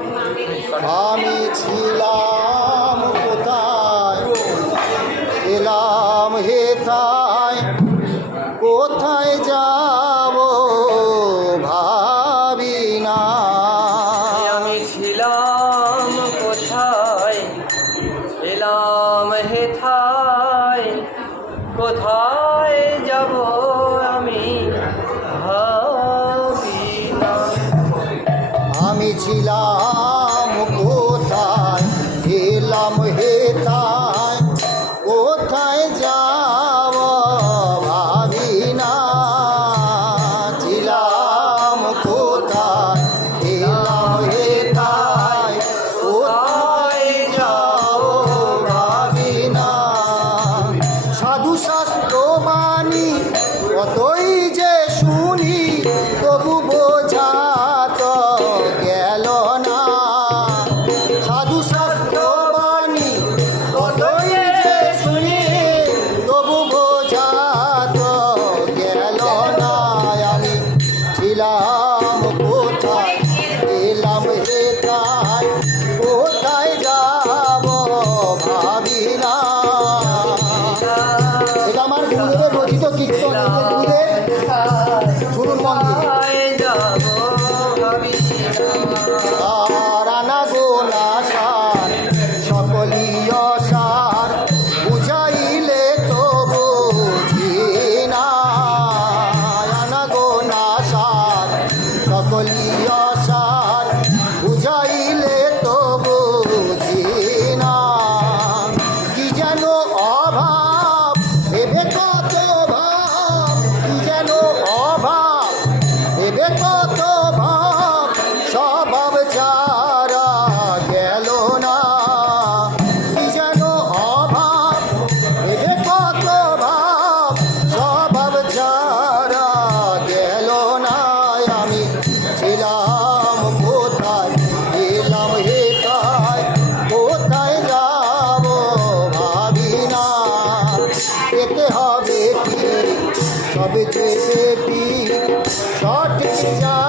আমি ছিলাম কোথায়? এলাম হেথায় কোথায় যাব ভাবি না। আমি ছিলাম কোথায়? এলাম হেথায় কোথায় যাব আমি ছিলাম কোথায়? এলাম হেতায় কোথায় যাব ভাবি না। ছিলাম কোথায়? এলাম হেতায় কোথায় যাব ভাবি না। সাধু শাস্ত্র মানি, কতই যে শুনি, তবু বোঝা পেতে হবে। কি সব যে পেটি সঠিক যা